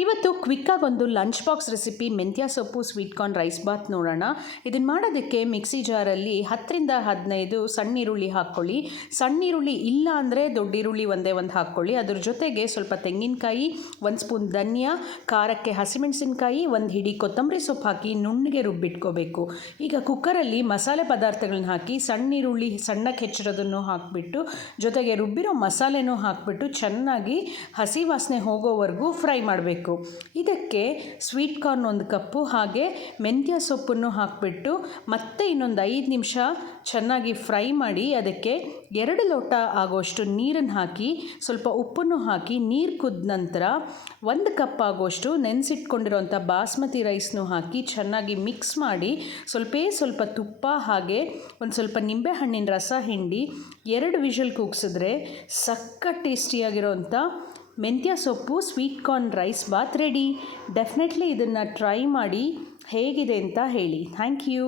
ಇವತ್ತು ಕ್ವಿಕ್ಕಾಗಿ ಒಂದು lunch box recipe ಮೆಂತ್ಯ ಸೊಪ್ಪು ಸ್ವೀಟ್ ಕಾರ್ನ್ ರೈಸ್ ಬಾತ್ ನೋಡೋಣ. ಇದನ್ನು ಮಾಡೋದಕ್ಕೆ ಮಿಕ್ಸಿ ಜಾರಲ್ಲಿ 10ರಿಂದ 15 ಸಣ್ಣ ಈರುಳ್ಳಿ ಹಾಕ್ಕೊಳ್ಳಿ. ಸಣ್ಣ ಈರುಳ್ಳಿ ಇಲ್ಲ ಅಂದರೆ ದೊಡ್ಡ ಈರುಳ್ಳಿ ಒಂದೇ ಒಂದು ಹಾಕ್ಕೊಳ್ಳಿ. ಅದ್ರ ಜೊತೆಗೆ ಸ್ವಲ್ಪ ತೆಂಗಿನಕಾಯಿ, 1 ಸ್ಪೂನ್ ಧನಿಯಾ, ಖಾರಕ್ಕೆ ಹಸಿಮೆಣಸಿನ್ಕಾಯಿ, 1 ಹಿಡಿ ಕೊತ್ತಂಬರಿ ಸೊಪ್ಪು ಹಾಕಿ ನುಣ್ಣಗೆ ರುಬ್ಬಿಟ್ಕೋಬೇಕು. ಈಗ ಕುಕ್ಕರಲ್ಲಿ ಮಸಾಲೆ ಪದಾರ್ಥಗಳನ್ನ ಹಾಕಿ ಸಣ್ಣ ಈರುಳ್ಳಿ ಸಣ್ಣಕ್ಕೆ ಹೆಚ್ಚಿರೋದನ್ನು ಹಾಕಿಬಿಟ್ಟು ಜೊತೆಗೆ ರುಬ್ಬಿರೋ ಮಸಾಲೆನೂ ಹಾಕಿಬಿಟ್ಟು ಚೆನ್ನಾಗಿ ಹಸಿ ವಾಸನೆ ಹೋಗೋವರೆಗೂ ಫ್ರೈ ಮಾಡಬೇಕು. ಇದಕ್ಕೆ ಸ್ವೀಟ್ ಕಾರ್ನ್ 1 ಕಪ್ಪು ಹಾಗೆ ಮೆಂತ್ಯ ಸೊಪ್ಪನ್ನು ಹಾಕಿಬಿಟ್ಟು ಮತ್ತೆ ಇನ್ನೊಂದು 5 ನಿಮಿಷ ಚೆನ್ನಾಗಿ ಫ್ರೈ ಮಾಡಿ ಅದಕ್ಕೆ 2 ಲೋಟ ಆಗೋಷ್ಟು ನೀರನ್ನು ಹಾಕಿ ಸ್ವಲ್ಪ ಉಪ್ಪನ್ನು ಹಾಕಿ ನೀರು ಕುದ್ದ ನಂತರ 1 ಕಪ್ ಆಗೋಷ್ಟು ನೆನೆಸಿಟ್ಕೊಂಡಿರೋಂಥ ಬಾಸ್ಮತಿ ರೈಸ್ನು ಹಾಕಿ ಚೆನ್ನಾಗಿ ಮಿಕ್ಸ್ ಮಾಡಿ ಸ್ವಲ್ಪ ತುಪ್ಪ ಹಾಗೆ ಒಂದು ಸ್ವಲ್ಪ ನಿಂಬೆಹಣ್ಣಿನ ರಸ ಹಿಂಡಿ 2 ವಿಷಲ್ ಕೂಗಿಸಿದ್ರೆ ಸಕ್ಕ ಟೇಸ್ಟಿಯಾಗಿರೋಂಥ ಮೆಂತ್ಯ ಸೊಪ್ಪು sweet corn rice bath ready. Definitely ಇದನ್ನು ಟ್ರೈ ಮಾಡಿ ಹೇಗಿದೆ ಅಂತ ಹೇಳಿ. Thank you.